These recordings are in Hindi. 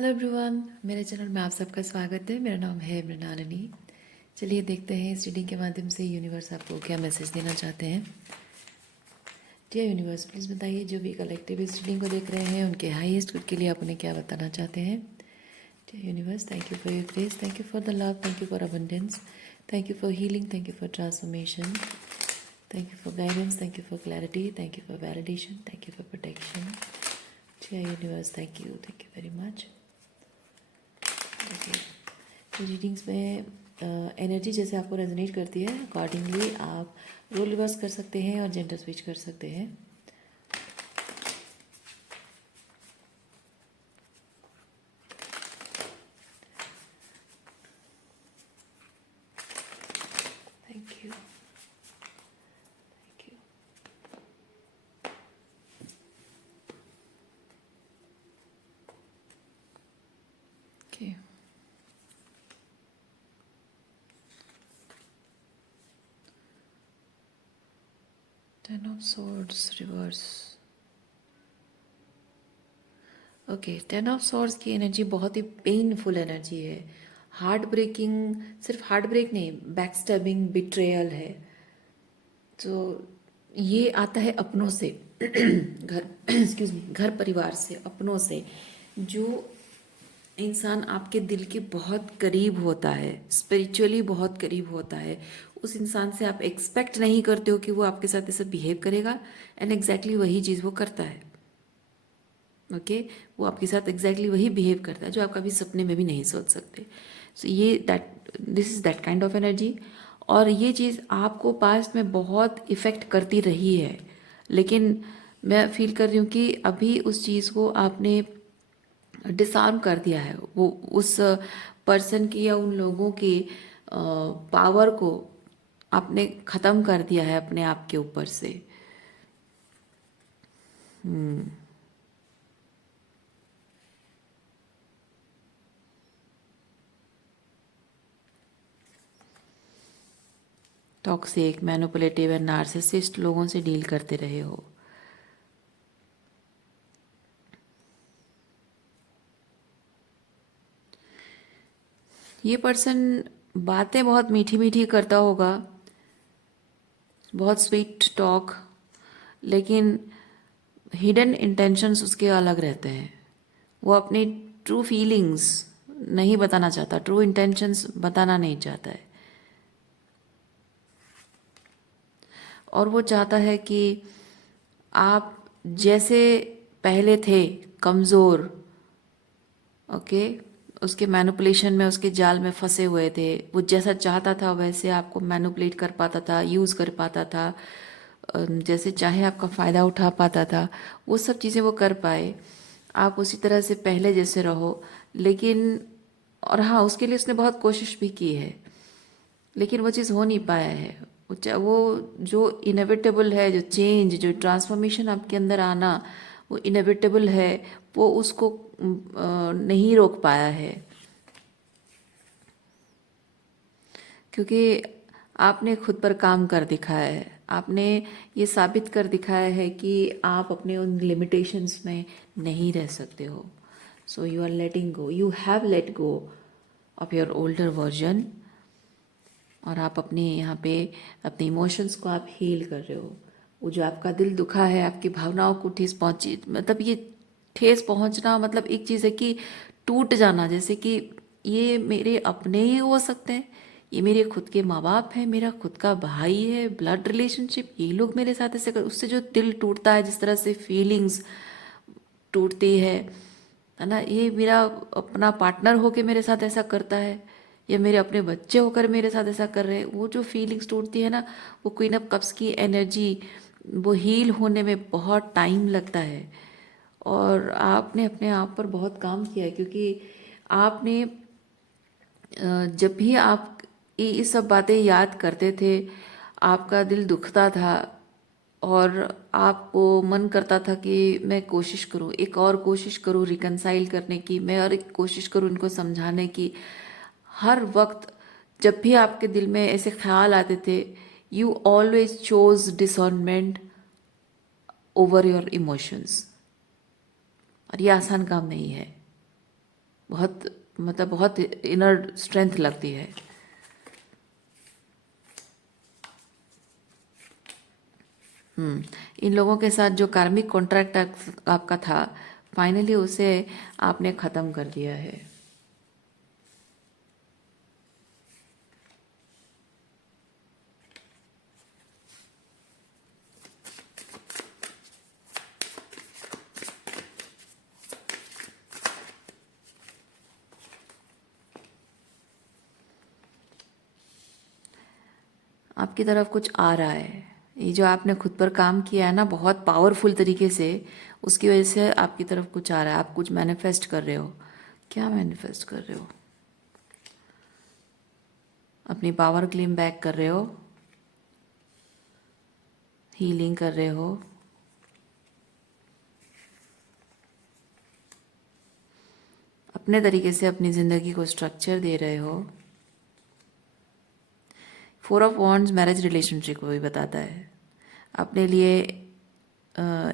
हेलो एवरीवन, मेरे चैनल में आप सबका स्वागत है। मेरा नाम है मृणालिनी। चलिए देखते हैं इस रीडिंग के माध्यम से यूनिवर्स आपको क्या मैसेज देना चाहते हैं। डियर यूनिवर्स, प्लीज़ बताइए जो भी कलेक्टिव इस रीडिंग को देख रहे हैं उनके हाईएस्ट गुड के लिए आप उन्हें क्या बताना चाहते हैं। Dear universe, thank you for your grace, thank you for the love, thank you for abundance, thank you for healing, thank you for transformation, thank you for guidance, thank you for clarity, thank you for validation, thank you for protection. Dear universe, thank you very much. Okay, तो रीडिंग्स में एनर्जी जैसे आपको रेजोनेट करती है अकॉर्डिंगली आप रोल रिवर्स कर सकते हैं और जेंडर स्विच कर सकते हैं। Thank you, thank you. Okay, ten of swords reverse. Okay, ten of swords की एनर्जी बहुत ही पेनफुल एनर्जी है। हार्ट ब्रेकिंग, सिर्फ हार्ट ब्रेक नहीं, बैक स्टैबिंग, बिट्रेयल है। तो ये आता है अपनों से घर एक्सक्यूज मी, घर परिवार से, अपनों से। जो इंसान आपके दिल के बहुत करीब होता है, स्पिरिचुअली बहुत करीब होता है, उस इंसान से आप एक्सपेक्ट नहीं करते हो कि वो आपके साथ ऐसा बिहेव करेगा, एंड एग्जैक्टली वही चीज़ वो करता है। ओके, वो आपके साथ एग्जैक्टली वही बिहेव करता है जो आप कभी सपने में भी नहीं सोच सकते। सो ये this is that kind of energy. और ये चीज़ आपको पास्ट में बहुत इफ़ेक्ट करती रही है, लेकिन मैं फील कर रही हूँ कि अभी उस चीज़ को आपने डिसआर्म कर दिया है। वो उस पर्सन की या उन लोगों की पावर को आपने ख़त्म कर दिया है अपने आप के ऊपर से। टॉक्सिक, मैनिपुलेटिव एंड नार्सिसिस्ट लोगों से डील करते रहे हो। ये पर्सन बातें बहुत मीठी मीठी करता होगा, बहुत स्वीट टॉक, लेकिन हिडन इंटेंशंस उसके अलग रहते हैं। वो अपनी ट्रू फीलिंग्स नहीं बताना चाहता, ट्रू इंटेंशंस बताना नहीं चाहता है। और वो चाहता है कि आप जैसे पहले थे, कमज़ोर, ओके, उसके मैनिपुलेशन में, उसके जाल में फंसे हुए थे, वो जैसा चाहता था वैसे आपको मैनिपुलेट कर पाता था, यूज़ कर पाता था, जैसे चाहे आपका फ़ायदा उठा पाता था। वो सब चीज़ें वो कर पाए, आप उसी तरह से पहले जैसे रहो। लेकिन और हाँ, उसके लिए उसने बहुत कोशिश भी की है, लेकिन वो चीज़ हो नहीं पाया है। वो जो इनएविटेबल है, जो चेंज, जो ट्रांसफॉर्मेशन आपके अंदर आना, वो इनएविटेबल है, वो उसको नहीं रोक पाया है। क्योंकि आपने खुद पर काम कर दिखाया है, आपने ये साबित कर दिखाया है कि आप अपने उन लिमिटेशंस में नहीं रह सकते हो। So you are letting go, you have let go of your older version. और आप अपने यहाँ पे अपने इमोशंस को आप हील कर रहे हो। वो जो आपका दिल दुखा है, आपकी भावनाओं को ठेस पहुँची, मतलब ये ठेस पहुँचना मतलब एक चीज़ है कि टूट जाना, जैसे कि ये मेरे अपने ही हो सकते हैं, ये मेरे खुद के माँ बाप हैं, मेरा खुद का भाई है, ब्लड रिलेशनशिप, ये लोग मेरे साथ ऐसे कर, उससे जो दिल टूटता है, जिस तरह से फीलिंग्स टूटती है ना, ये मेरा अपना पार्टनर होके मेरे साथ ऐसा करता है, या मेरे अपने बच्चे होकर मेरे साथ ऐसा कर रहे हैं, वो जो फीलिंग्स टूटती है ना, वो क्वीन ऑफ कप्स की एनर्जी, वो हील होने में बहुत टाइम लगता है। और आपने अपने आप पर बहुत काम किया है, क्योंकि आपने जब भी आप ये सब बातें याद करते थे, आपका दिल दुखता था, और आपको मन करता था कि मैं कोशिश करूं, एक और कोशिश करूं रिकनसाइल करने की, मैं और एक कोशिश करूं इनको समझाने की। हर वक्त जब भी आपके दिल में ऐसे ख्याल आते थे, you always chose discernment over your emotions. और ये आसान काम नहीं है। बहुत मतलब बहुत इनर स्ट्रेंथ लगती है। इन लोगों के साथ जो कार्मिक कॉन्ट्रैक्ट आपका था, फाइनली उसे आपने ख़त्म कर दिया है। आपकी तरफ कुछ आ रहा है। ये जो आपने खुद पर काम किया है ना बहुत पावरफुल तरीके से, उसकी वजह से आपकी तरफ कुछ आ रहा है। आप कुछ मैनिफेस्ट कर रहे हो। क्या मैनिफेस्ट कर रहे हो? अपनी पावर क्लेम बैक कर रहे हो, हीलिंग कर रहे हो, अपने तरीके से अपनी ज़िंदगी को स्ट्रक्चर दे रहे हो। 4 ऑफ वॉन्ड्स मैरिज रिलेशनशिप को भी बताता है। अपने लिए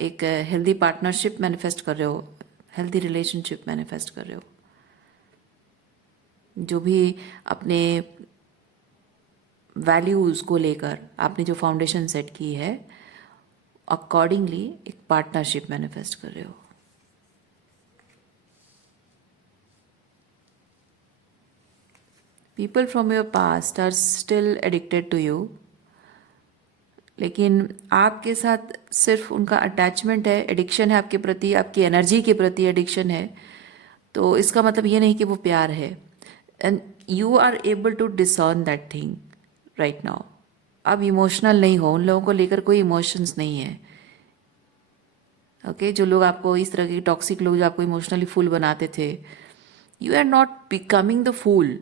एक हेल्दी पार्टनरशिप मैनिफेस्ट कर रहे हो, हेल्दी रिलेशनशिप मैनिफेस्ट कर रहे हो। जो भी अपने वैल्यूज़ को लेकर आपने जो फाउंडेशन सेट की है, अकॉर्डिंगली एक पार्टनरशिप मैनिफेस्ट कर रहे हो। People from your past are still addicted to you, लेकिन आपके साथ सिर्फ उनका अटैचमेंट है, एडिक्शन है आपके प्रति, आपकी एनर्जी के प्रति एडिक्शन है। तो इसका मतलब ये नहीं कि वो प्यार है। And you are able to discern that thing right now. अब इमोशनल नहीं हो, उन लोगों को लेकर कोई इमोशंस नहीं है। ओके जो लोग आपको इस तरह के टॉक्सिक लोग जो आपको इमोशनली फुल बनाते थे, you are not becoming the fool.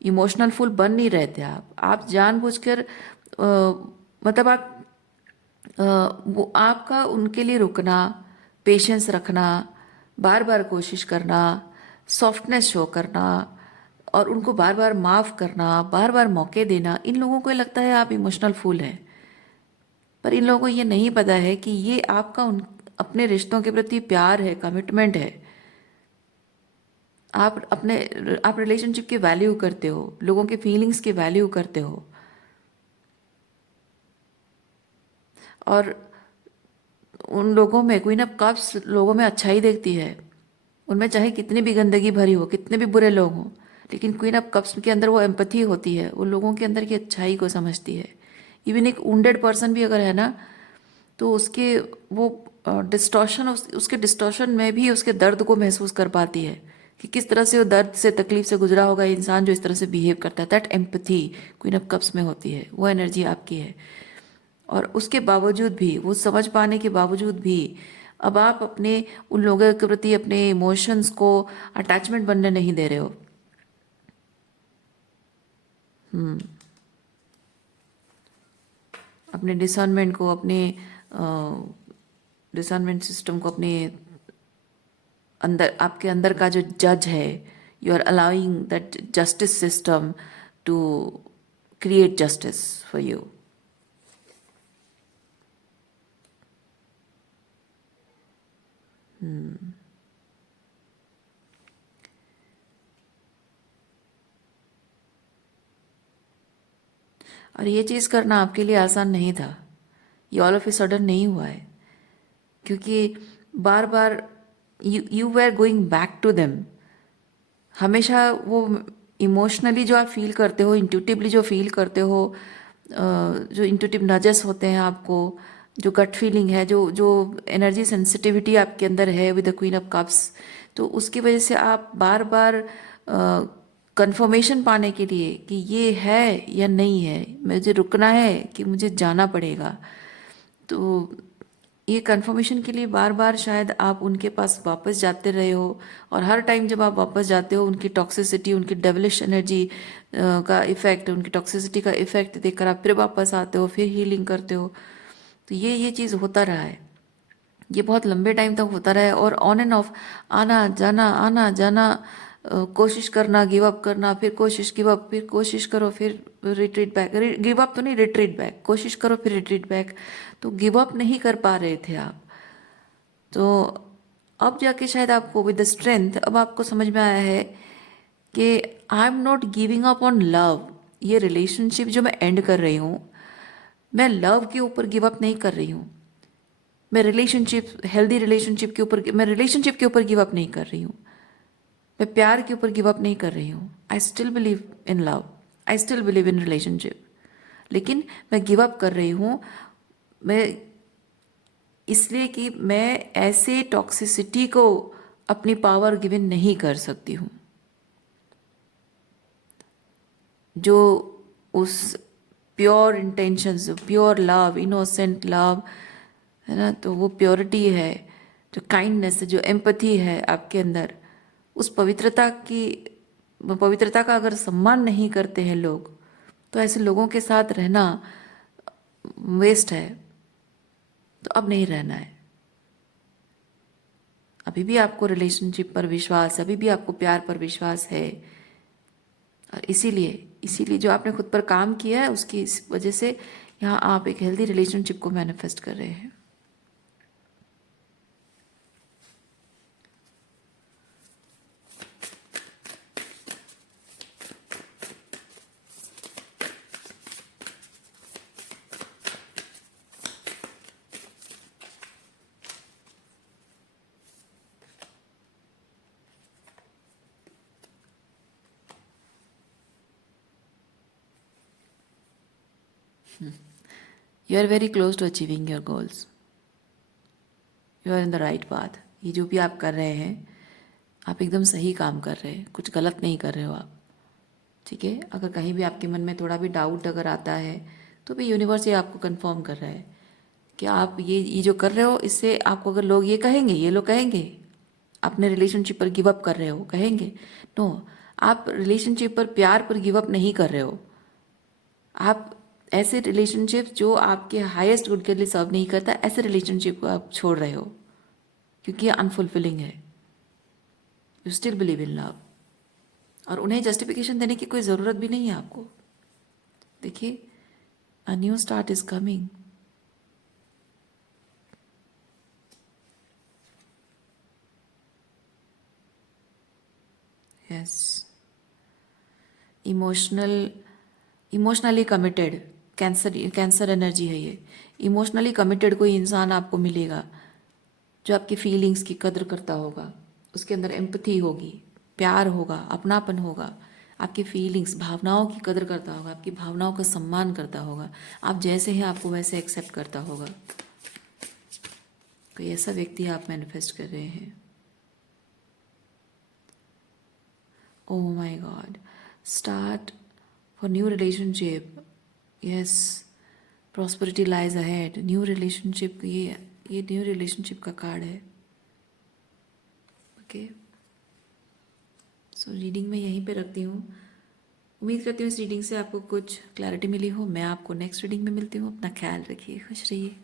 Emotional fool बन नहीं रहे थे आप जानबूझकर मतलब आप वो आपका उनके लिए रुकना, पेशेंस रखना, बार बार कोशिश करना, सॉफ्टनेस शो करना और उनको बार बार माफ़ करना, बार बार मौके देना, इन लोगों को लगता है आप इमोशनल फूल हैं। पर इन लोगों को ये नहीं पता है कि ये आपका उन अपने रिश्तों के प्रति प्यार है, कमिटमेंट है। आप रिलेशनशिप की वैल्यू करते हो, लोगों के फीलिंग्स की वैल्यू करते हो। और उन लोगों में क्वीन ऑफ कप्स लोगों में अच्छाई देखती है। उनमें चाहे कितनी भी गंदगी भरी हो, कितने भी बुरे लोग हों, लेकिन क्वीन ऑफ कप्स के अंदर वो एम्पथी होती है, वो लोगों के अंदर की अच्छाई को समझती है। इवन एक वुंडेड पर्सन भी अगर है ना, तो उसके वो डिस्टॉर्शन उसके डिस्टॉर्शन में भी उसके दर्द को महसूस कर पाती है कि किस तरह से वो दर्द से तकलीफ से गुजरा होगा इंसान जो इस तरह से बिहेव करता है। That empathy queen of cups में होती है, वो एनर्जी आपकी है। और उसके बावजूद भी, वो समझ पाने के बावजूद भी, अब आप अपने उन लोगों के प्रति अपने इमोशंस को अटैचमेंट बनने नहीं दे रहे हो। अपने डिसर्नमेंट को, अपने डिसर्नमेंट सिस्टम को, अपने अंदर, आपके अंदर का जो जज है, you are allowing that justice system to create justice for you. और ये चीज़ करना आपके लिए आसान नहीं था। ये ऑल ऑफ ए सडन नहीं हुआ है, क्योंकि बार बार you were going back to them. हमेशा वो इमोशनली जो आप फील करते हो, इंट्यूटिवली जो फील करते हो, जो इंट्यूटिव नजस होते हैं आपको, जो गट फीलिंग है, जो जो एनर्जी सेंसिटिविटी आपके अंदर है with the queen of cups, तो उसकी वजह से आप बार बार कंफर्मेशन पाने के लिए कि ये है या नहीं है, मुझे रुकना है कि मुझे जाना पड़ेगा, तो ये कंफर्मेशन के लिए बार बार शायद आप उनके पास वापस जाते रहे हो। और हर टाइम जब आप वापस जाते हो, उनकी टॉक्सिसिटी, उनकी डेविलिश एनर्जी का इफेक्ट, उनकी टॉक्सिसिटी का इफेक्ट देखकर आप फिर वापस आते हो, फिर हीलिंग करते हो। तो ये चीज़ होता रहा है, ये बहुत लंबे टाइम तक होता रहा है। और ऑन एंड ऑफ, आना जाना, आना जाना, कोशिश करना, गिव अप करना, फिर कोशिश, गिव अप, फिर कोशिश करो, फिर रिट्रीट बैक, गिव अप तो नहीं, रिट्रीट बैक, कोशिश करो फिर रिट्रीट बैक। तो गिव अप नहीं कर पा रहे थे आप। तो अब जाके शायद आपको विद द स्ट्रेंथ अब आपको समझ में आया है कि I am not giving up on love. ये रिलेशनशिप जो मैं एंड कर रही हूँ, मैं लव के ऊपर गिव अप नहीं कर रही हूँ। मैं रिलेशनशिप, हेल्दी रिलेशनशिप के ऊपर, मैं रिलेशनशिप के ऊपर गिव अप नहीं कर रही हूँ। मैं प्यार के ऊपर गिव अप नहीं कर रही हूँ। I still believe in love, I still believe in relationship. लेकिन मैं गिव अप कर रही हूँ मैं इसलिए कि मैं ऐसे टॉक्सिसिटी को अपनी पावर गिवन नहीं कर सकती हूँ जो उस pure intentions, pure love, innocent love है ना, तो वो प्योरिटी है, जो काइंडनेस है, जो एम्पथी है आपके अंदर, उस पवित्रता का अगर सम्मान नहीं करते हैं लोग, तो ऐसे लोगों के साथ रहना वेस्ट है। तो अब नहीं रहना है। अभी भी आपको रिलेशनशिप पर विश्वास, अभी भी आपको प्यार पर विश्वास है। और इसीलिए जो आपने खुद पर काम किया है उसकी इस वजह से यहाँ आप एक हेल्दी रिलेशनशिप को मैनिफेस्ट कर रहे हैं। You are very close to achieving your goals. You are in the right path. ये जो भी आप कर रहे हैं, आप एकदम सही काम कर रहे हैं, कुछ गलत नहीं कर रहे हो आप। ठीक है, अगर कहीं भी आपके मन में थोड़ा भी डाउट अगर आता है तो भी यूनिवर्स ये आपको कंफर्म कर रहा है कि आप ये जो कर रहे हो, इससे आपको अगर लोग ये लोग कहेंगे अपने रिलेशनशिप पर गिव अप कर रहे हो, कहेंगे नो, आप रिलेशनशिप पर, प्यार पर गिव अप नहीं कर रहे हो। आप ऐसे रिलेशनशिप जो आपके हाईएस्ट गुड के लिए सर्व नहीं करता, ऐसे रिलेशनशिप को आप छोड़ रहे हो क्योंकि ये अनफुलफिलिंग है। You still believe in love, और उन्हें जस्टिफिकेशन देने की कोई ज़रूरत भी नहीं है आपको। देखिए, a new start is coming. Yes, emotionally committed, cancer energy है ये। इमोशनली कमिटेड कोई इंसान आपको मिलेगा जो आपकी फीलिंग्स की कदर करता होगा, उसके अंदर एम्पथी होगी, प्यार होगा, अपनापन होगा, आपकी फीलिंग्स, भावनाओं की कदर करता होगा, आपकी भावनाओं का सम्मान करता होगा, आप जैसे हैं आपको वैसे एक्सेप्ट करता होगा। कोई ऐसा व्यक्ति आप मैनिफेस्ट कर रहे हैं। Oh my God, start for new relationship. Yes, prosperity lies ahead. New relationship, ये न्यू रिलेशनशिप का कार्ड है। ओके, सो रीडिंग मैं यहीं पे रखती हूँ। उम्मीद करती हूँ इस रीडिंग से आपको कुछ क्लैरिटी मिली हो। मैं आपको नेक्स्ट रीडिंग में मिलती हूँ। अपना ख्याल रखिए, खुश रहिए।